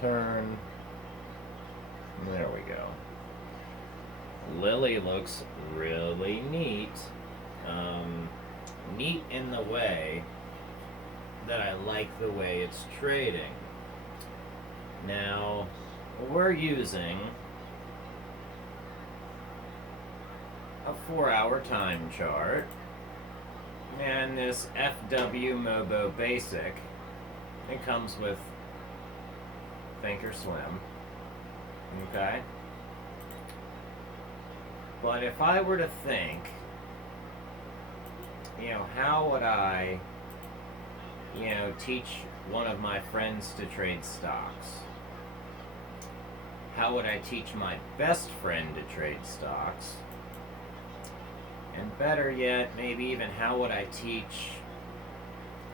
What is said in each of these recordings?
turn. There we go. Lily looks really neat. Neat in the way that I like the way it's trading. Now, we're using a 4-hour time chart, and this FW Mobo Basic. It comes with Thinkorswim. Okay? But if I were to think, how would I, teach one of my friends to trade stocks? How would I teach my best friend to trade stocks? And better yet, maybe even how would I teach,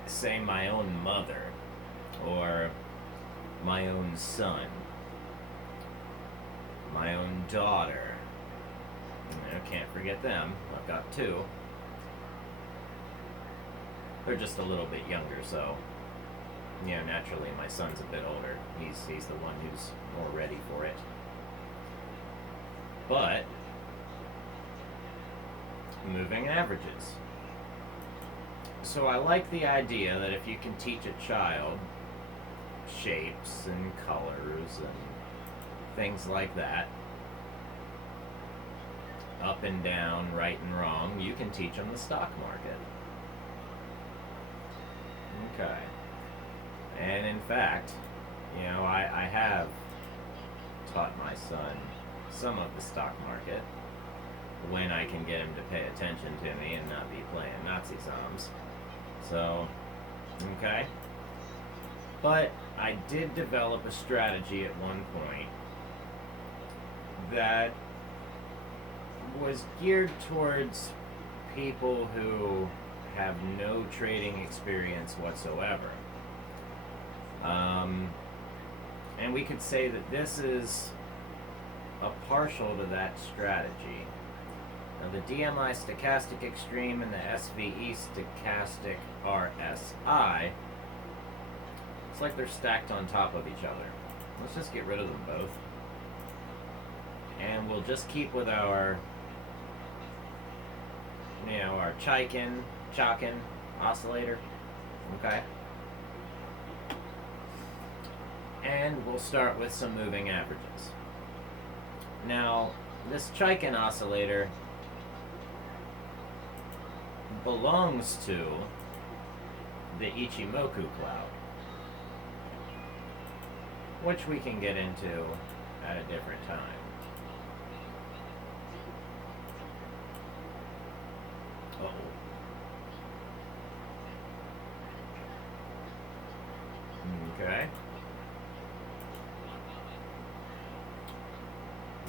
say, my own mother or my own son, my own daughter? Can't forget them. I've got 2. They're just a little bit younger, so naturally my son's a bit older. He's the one who's more ready for it. But moving averages. So I like the idea that if you can teach a child shapes and colors and things like that, up and down, right and wrong, you can teach them the stock market. Okay. And in fact, I have taught my son some of the stock market when I can get him to pay attention to me and not be playing Nazi songs. So, okay. But I did develop a strategy at one point that was geared towards people who have no trading experience whatsoever. And we could say that this is a partial to that strategy. Now, the DMI Stochastic Extreme and the SVE Stochastic RSI, it's like they're stacked on top of each other. Let's just get rid of them both. And we'll just keep with our chaikin oscillator, okay? And we'll start with some moving averages. Now, this chaikin oscillator belongs to the Ichimoku cloud, which we can get into at a different time. Okay.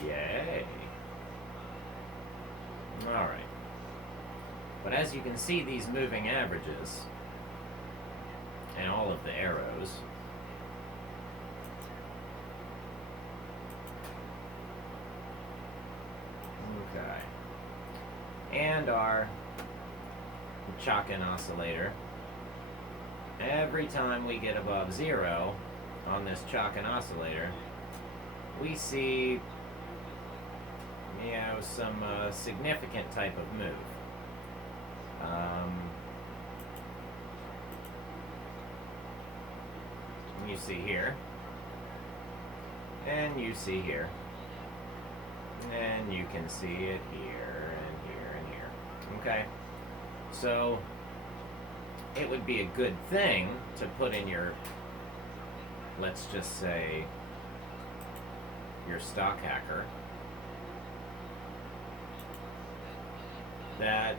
Yay. Alright. But as you can see, these moving averages and all of the arrows and our chaikin oscillator, every time we get above 0 on this chaikin oscillator, we see some significant type of move. You see here, and you see here, and you can see it here and here and here. Okay, so it would be a good thing to put in your, let's just say, your stock hacker, that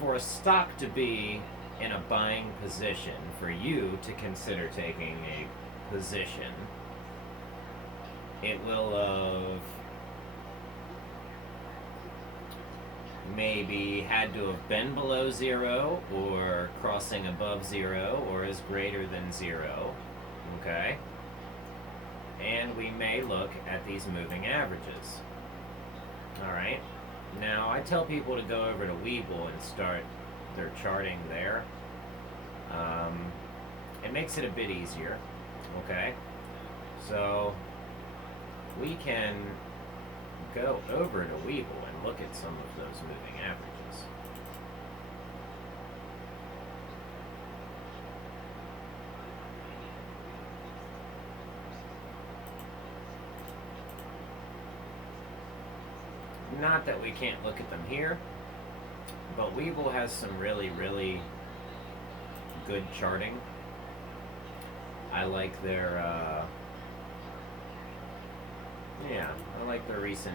for a stock to be in a buying position, for you to consider taking a position, it will have maybe had to have been below 0 or crossing above 0 or is greater than 0, okay? And we may look at these moving averages. Alright, now I tell people to go over to Webull and start their charting there. It makes it a bit easier, okay? So we can go over to Weeble and look at some of those moving averages. Not that we can't look at them here, but Weeble has some really, really good charting. I like their, I like their recent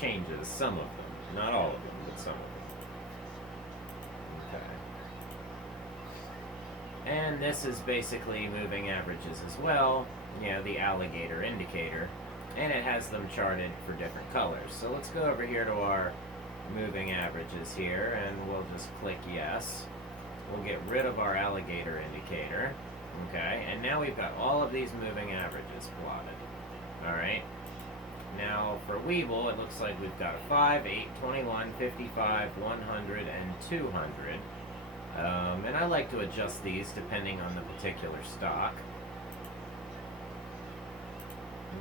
changes, some of them. Not all of them, but some of them. Okay. And this is basically moving averages as well, the alligator indicator. And it has them charted for different colors. So let's go over here to our moving averages here, and we'll just click yes. We'll get rid of our alligator indicator. Okay, and now we've got all of these moving averages plotted. Alright, now for Weeble, it looks like we've got a 5, 8, 21, 55, 100, and 200. And I like to adjust these depending on the particular stock.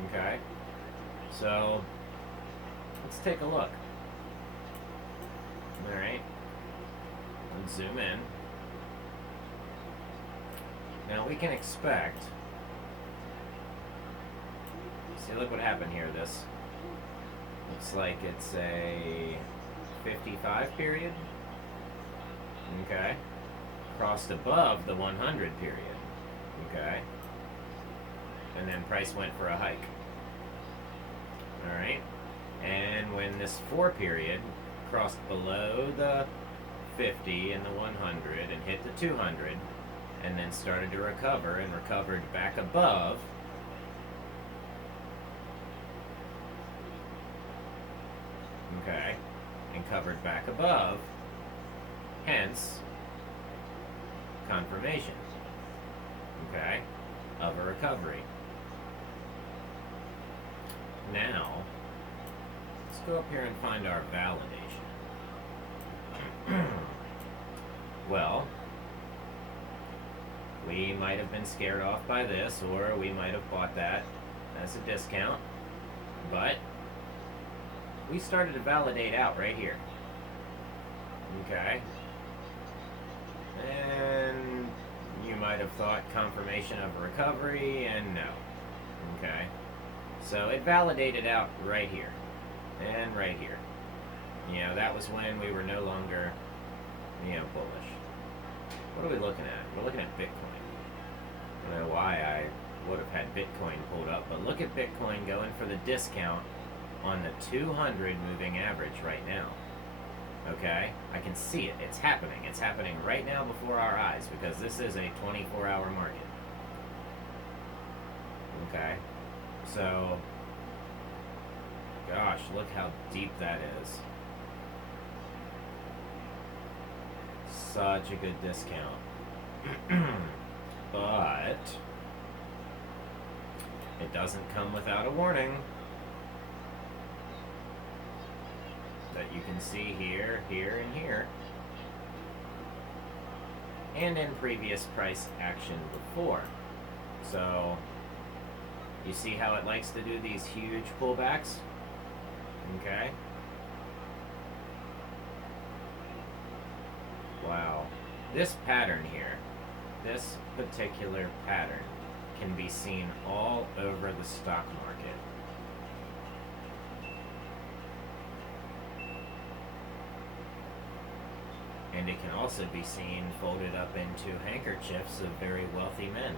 Okay, so let's take a look. Alright, let's zoom in. Now we can expect, see, look what happened here. This looks like it's a 55 period. Okay, crossed above the 100 period. Okay, and then price went for a hike. Alright, and when this 4 period crossed below the 50 and the 100 and hit the 200, and then started to recover and recovered back above, okay, and covered back above, hence confirmation, okay, of a recovery. Now let's go up here and find our validation. Well, we might have been scared off by this, or we might have bought that as a discount, but we started to validate out right here. Okay, and you might have thought confirmation of a recovery, and no. Okay, so it validated out right here and right here. That was when we were no longer bullish. What are we looking at? We're looking at Bitcoin. I don't know why I would have had Bitcoin pulled up, but look at Bitcoin going for the discount on the 200 moving average right now. Okay, I can see it. It's happening. It's happening right now before our eyes, because this is a 24-hour market. Okay, so gosh, look how deep that is. Such a good discount. But it doesn't come without a warning that you can see here, here, and here, and in previous price action before. So you see how it likes to do these huge pullbacks? Okay. Wow. This pattern here, this particular pattern, can be seen all over the stock market. And it can also be seen folded up into handkerchiefs of very wealthy men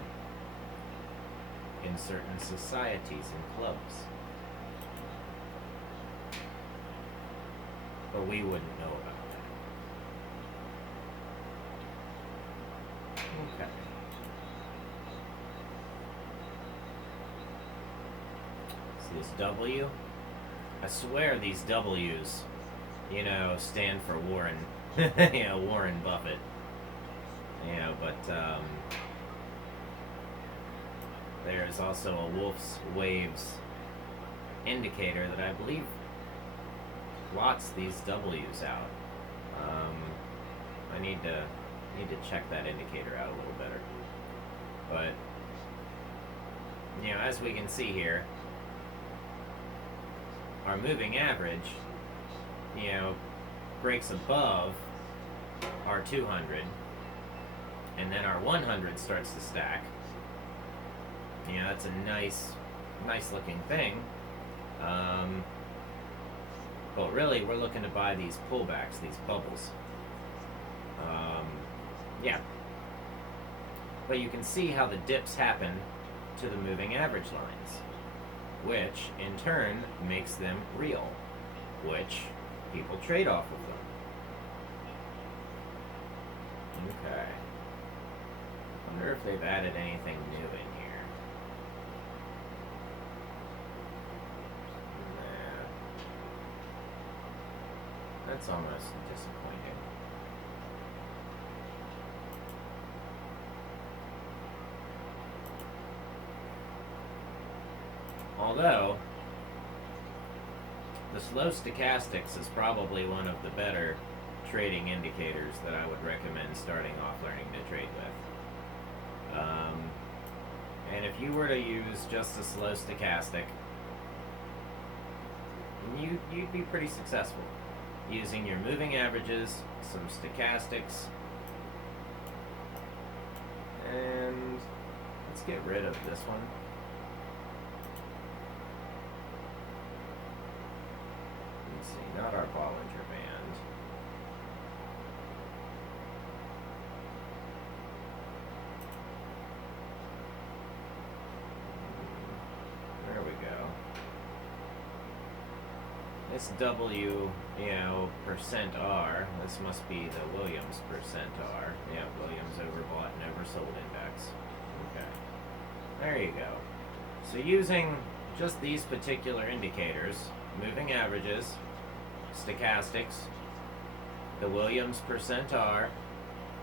in certain societies and clubs. But we wouldn't know about that. Okay. So this W, I swear these W's, stand for Warren, Warren Buffett. But there's also a Wolf's Waves indicator that I believe plots these W's out. I need to check that indicator out a little better. But as we can see here, our moving average, breaks above our 200, and then our 100 starts to stack. That's a nice looking thing. But really, we're looking to buy these pullbacks, these bubbles. Yeah. But you can see how the dips happen to the moving average lines, which in turn makes them real, which people trade off of them. Okay. I wonder if they've added anything new in here. Nah. That's almost disappointing. Although, the slow stochastics is probably one of the better trading indicators that I would recommend starting off learning to trade with. And if you were to use just a slow stochastic, you'd be pretty successful using your moving averages, some stochastics, and let's get rid of this one. Let's see, not our Bollinger Band. There we go. This W, percent R, this must be the Williams percent R. Yeah, Williams overbought and oversold index. Okay. There you go. So using just these particular indicators, moving averages, stochastics, the Williams percent R,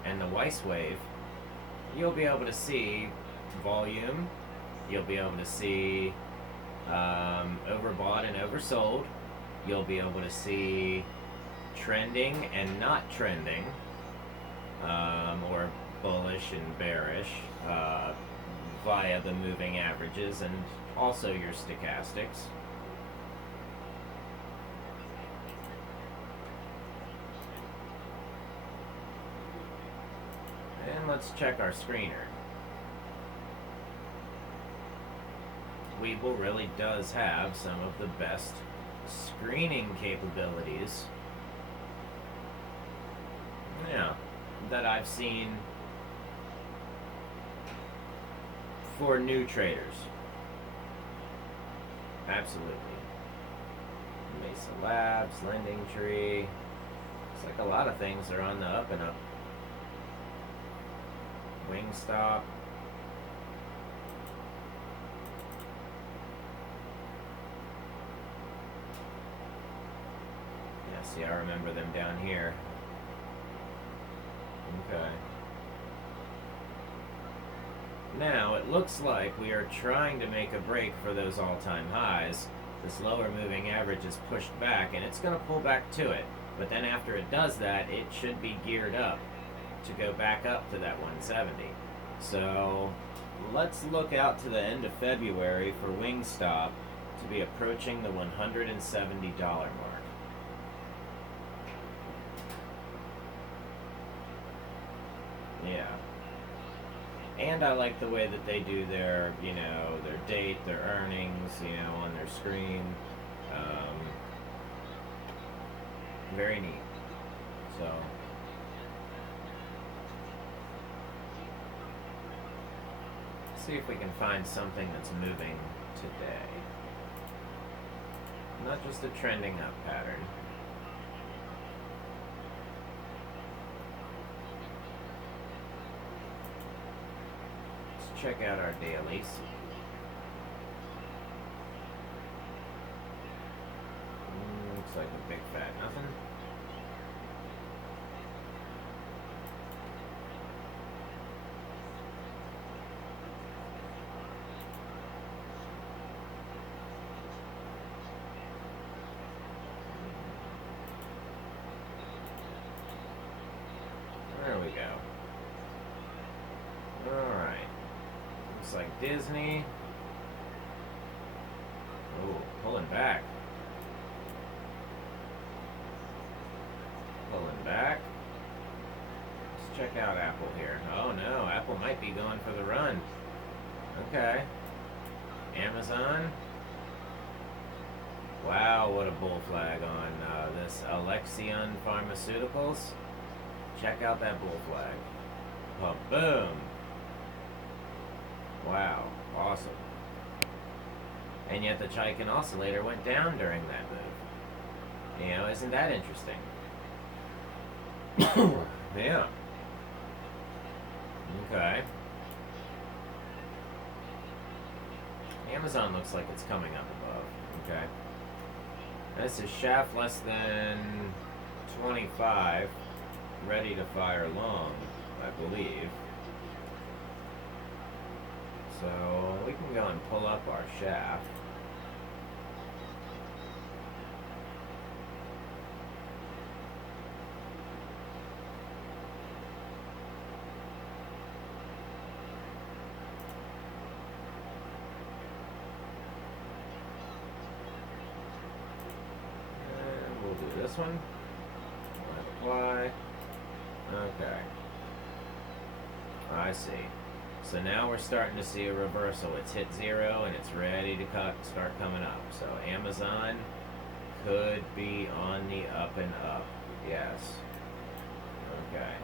and the Weiss wave, you'll be able to see volume, you'll be able to see overbought and oversold, you'll be able to see trending and not trending, or bullish and bearish, via the moving averages and also your stochastics. And let's check our screener. Webull really does have some of the best screening capabilities, that I've seen for new traders. Absolutely. Mesa Labs, Lending Tree. Looks like a lot of things are on the up and up. Wingstop. Yeah, see, I remember them down here. Okay. Now, it looks like we are trying to make a break for those all-time highs. This lower moving average is pushed back, and it's going to pull back to it. But then after it does that, it should be geared up to go back up to that 170. So let's look out to the end of February for Wingstop to be approaching the $170 mark. Yeah. And I like the way that they do their, their date, their earnings, on their screen. Very neat. So, let's see if we can find something that's moving today. Not just a trending up pattern. Check out our dailies. Looks like a big fat nothing. There we go. Alright. Looks like Disney Oh, pulling back. Pulling back. Let's check out Apple here. Oh no, Apple might be going for the run. Okay. Amazon. Wow, what a bull flag on this Alexion Pharmaceuticals. Check out that bull flag. Oh, boom. Wow, awesome. And yet the chaikin oscillator went down during that move. You know, isn't that interesting? Yeah. Okay. Amazon looks like it's coming up above. Okay. This is shaft less than 25, ready to fire long, I believe. So we can go and pull up our shaft. This one. Apply. Okay. I see. So now we're starting to see a reversal. It's hit 0 and it's ready to start coming up. So Amazon could be on the up and up. Yes. Okay.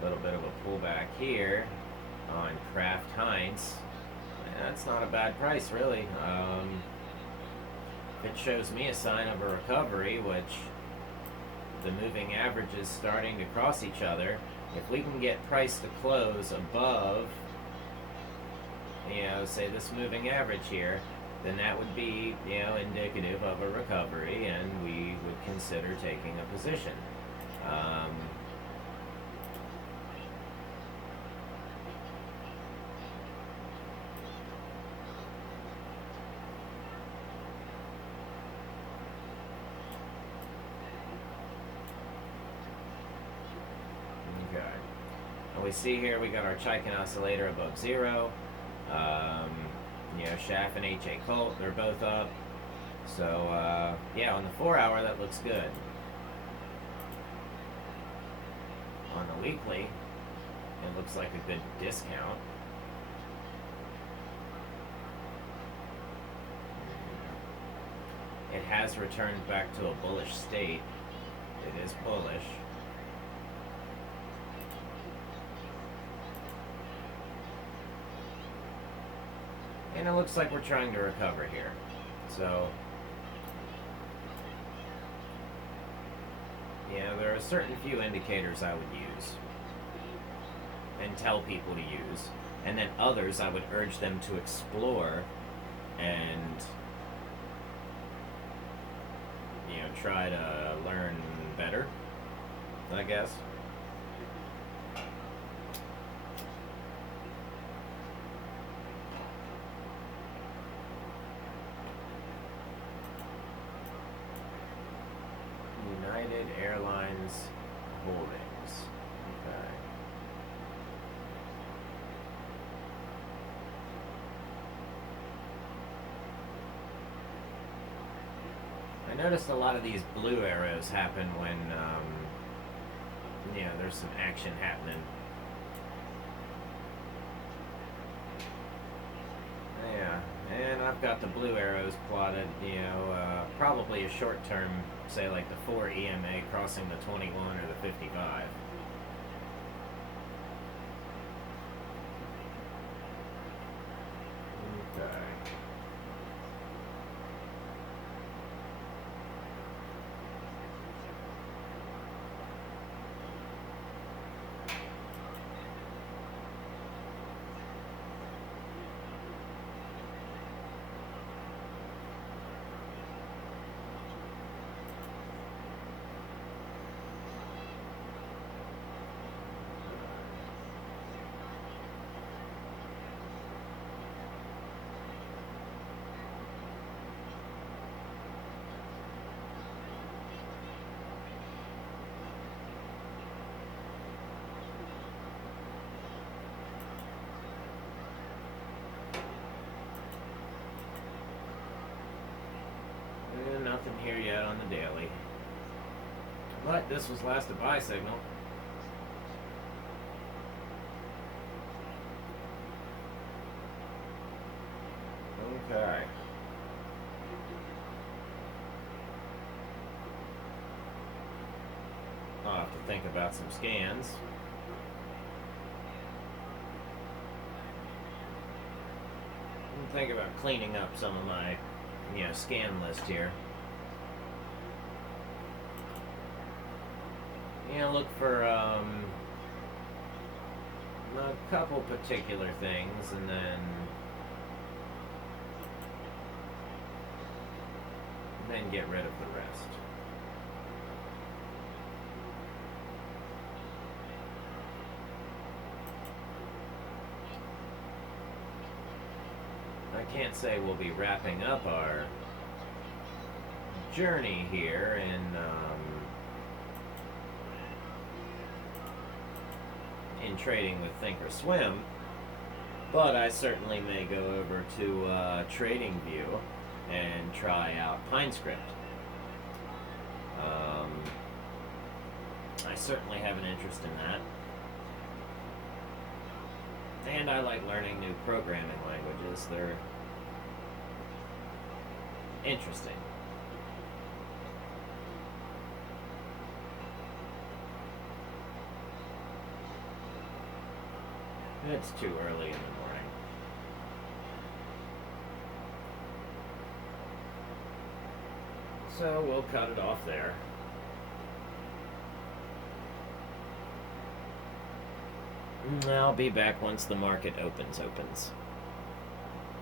A little bit of a pullback here on Kraft Heinz. That's not a bad price, really. It shows me a sign of a recovery, which the moving average is starting to cross each other. If we can get price to close above, say this moving average here, then that would be, indicative of a recovery, and we would consider taking a position. We see here we got our chaikin oscillator above 0. Shaft and HA Colt, they're both up. So, on the 4 hour, that looks good. On the weekly, it looks like a good discount. It has returned back to a bullish state. It is bullish. And it looks like we're trying to recover here. So, there are certain few indicators I would use and tell people to use. And then others I would urge them to explore and, try to learn better, I guess. United Airlines Holdings. Okay. I noticed a lot of these blue arrows happen when, there's some action happening. Yeah, and I've got the blue arrows plotted, probably a short term, say like the 4 EMA crossing the 21 or the 55. Okay. here yet on the daily. But this was last a buy signal. Okay. I'll have to think about some scans. Think about cleaning up some of my, scan list here. Look for a couple particular things, and then get rid of the rest. I can't say we'll be wrapping up our journey here in trading with Thinkorswim, but I certainly may go over to TradingView and try out PineScript. I certainly have an interest in that. And I like learning new programming languages. They're interesting. It's too early in the morning. So we'll cut it off there. I'll be back once the market opens.